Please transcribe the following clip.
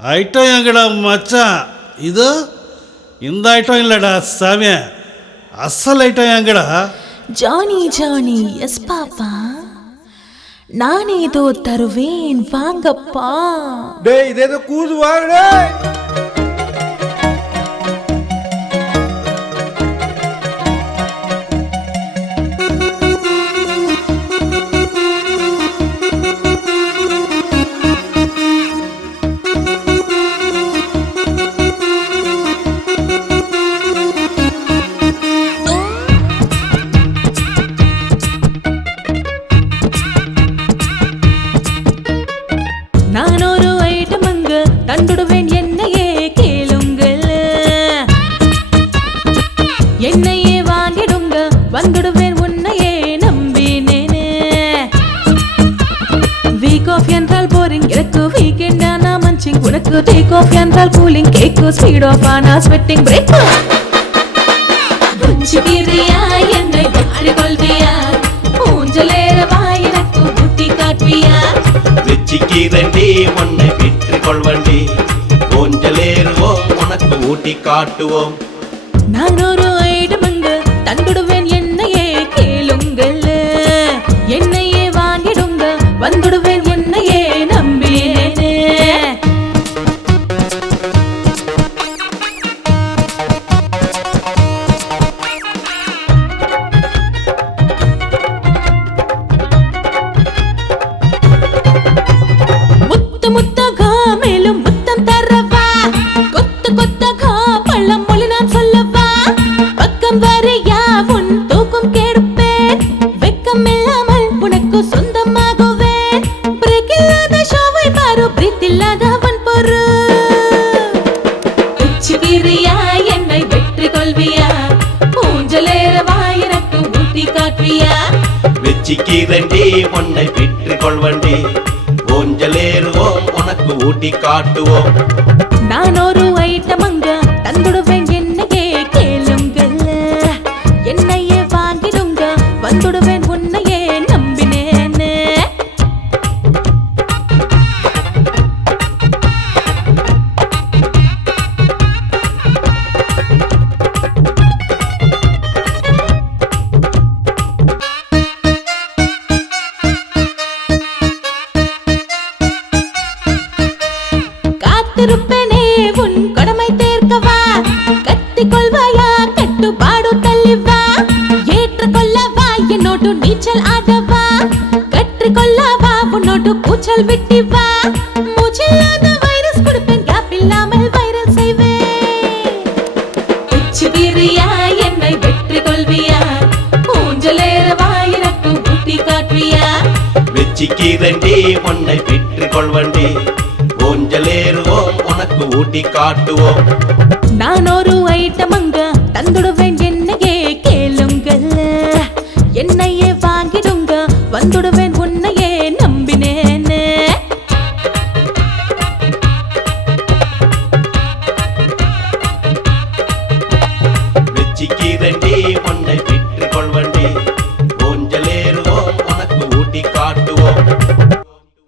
Item எங்கடா மச்சான்? இது இந்த ஐட்டம் இல்லடா சாமிய, அசல் ஐட்டம் எங்கடா? ஜானி ஜானி, எஸ் பாப்பா, நான் ஏதோ தருவேன் வாங்கப்பா. டேய் இதேதோ கூது வாங்கடே. நான் ஒரு ஐட்டம் அங்க தந்துடுவேன், என்னையே கேளுங்கள். என்னையே வாங்கிடுங்க, வந்துடுவேன் உன்னையே நம்பினேனே. வீக் ஆஃப் என்றால் போரிங், எனக்கு வீக்கெண்ட் ஆனா மஞ்சிங். உனக்கு டேக் ஆஃப் என்றால் கூலிங், கேக்கு ஸ்பீட் ஆஃப் ஆனா ஸ்வெட்டிங் பிரேக். புச்சிக்கிறியா என்னை வெற்றி கொள்வியா? ஊஞ்சலேறவா எனக்கு புத்தி காட்டுவியா? வெச்சிக்கிறண்டி உன்னை விற்று கொள்வண்டி, ஊஞ்சலேறுவோம் உனக்கு ஊட்டி காட்டுவோம். நான் ஒரு ஐட்டம் அங்க தந்துடுவேன், என்னையே கேளுங்கள். என்னையே வாங்கிடுங்க, வந்துடுவேன் உன்னையே நம்பினேனே. முத்து முத்தகா மேலும் முத்தம் தரவா, கொத்து கொத்தகா பள்ளம் மொழி நான் சொல்லவா. பக்கம் வரையா உன் தூக்கம் கெடுப்பேன், வெக்கம் இல்லாமல் உனக்கு சொந்தமாகுவேன். பிரேக் இல்லாத ஷோவை பாரு, பிரீத் இல்லாதவன் பொறு. உச்சிக்கிறியா என்னை வெற்றி கொள்வியா? ஊஞ்சலேறவா எனக்கு ஊட்டி காட்டுவியா? வெச்சிக்கிறண்டி உன்னை விற்று கொள்வண்டி, ஊஞ்சலேறுவோம் உனக்கு ஊட்டி காட்டுவோம். நான் ஒரு ஐட்டம் அங்க தந்துடுவேன், என்னையே கேளுங்கள். என்னையே வாங்கிடுங்க, வந்துடுவேன் உன்னையே நம்பினேனே. காத்திருப்பேனே உன் கடமை தேர்க்கவா, கத்திக் கொள்வாயா கட்டுப்பாடு தள்ளிவா. ஏற்றுக்கொள்ளவா என்னோடு நீச்சல் ஆடவா, கற்றுக்கொள்ளவா உன்னோடு கூச்சல் விட்டிவா. மூச்சில்லாத வைரஸ் கொடுப்பேன், கேப் இல்லாமல் வைரல் செய்வேன். உச்சிக்கிறியா என்னை வெற்றி கொள்வியா? ஊஞ்சலேறவா எனக்கு ஊட்டி காட்டுவியா? வெச்சிக்கிறண்டி உன்னை விற்று கொள்வண்டி, ஊஞ்சலேறுவோம் உனக்கு ஊட்டி காட்டுவோம். நான் ஒரு